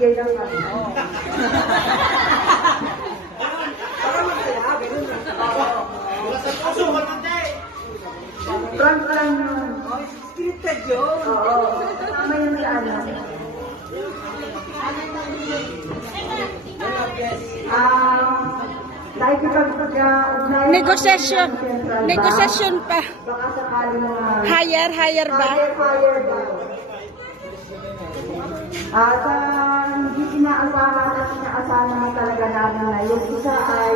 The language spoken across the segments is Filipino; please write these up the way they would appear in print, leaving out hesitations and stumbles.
magbibigay ng kami. Para masaya, ganun na. Prank lang yun. Scripted yun. Oo. Tama yung saan lang. Negosasyon. Negosasyon pa. Baka sakaling Higher ba? higher ba? At hindi inaasahan at inaasahan naman talaga namin na yung isa ay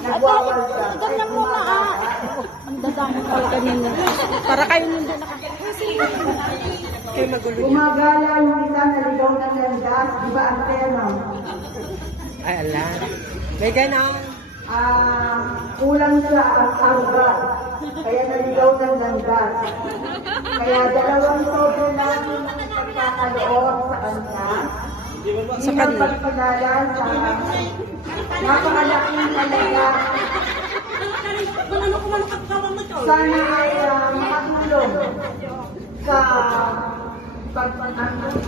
nagwawalsa. Ganyan mo nga ah. Ang dadami pala kanina. Para kayo hindi Gumagala yung isa na ligaw ng landas, di ba ang tema? Ay, alam. May ganon. Kulang sa arga, kaya naligaw ng landas. Kaya dalawang sobre namin ang pagkakaloob sa kanya. Bilang pagpalala sa napakalaking talaga. Sana ay makatulong sa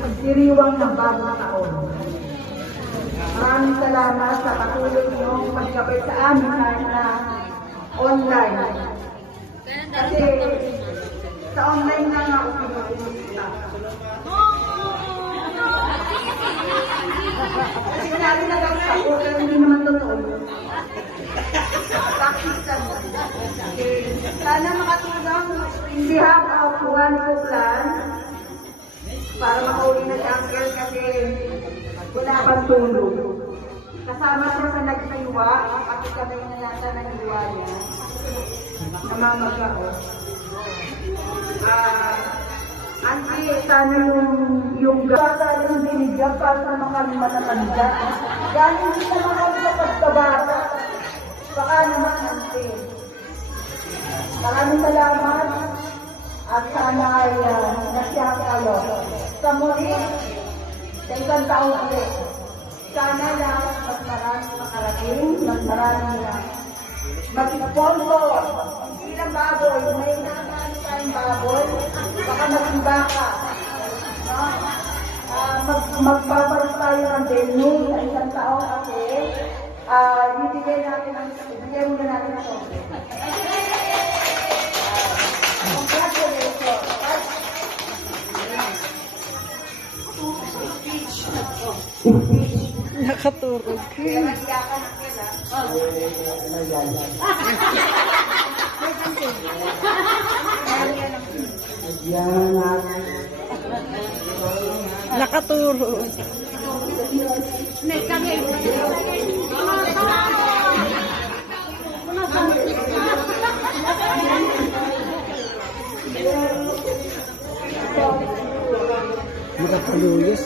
pagdiriwang ng bagong taon. Maraming salamat sa patuloy niyong pagkabay sa amin kahit na online. Kasi sa online na nga ako pinupunta. Kasi sinabi na lang sa ako, pero hindi naman totoo. Sana makatulong in behalf of Juanico Clan para makauwi na si Uncle kasi wala pang tulog. Kasama siya sa nagtaywa at kami na yata nagtaywa niya. Namamagao. Auntie, sana yung gata yung binigyan para sa mga matatanda. Galing din naman ako sa pagkabata. Baka naman, auntie. Maraming salamat at sana ay nasiyahan kayo. Sa muli, sa isang taon ulit. Sana lang mas maraming makarating, mas maraming mag-sponsor. Hindi lang baboy, may naman tayong baboy, baka maging baka. Magpapalit tayo ng venue sa isang taon kasi bibigyan natin ang bibigyan muna natin ang congratulations. Nakaturog. Nakaturog. Nakapaluyos.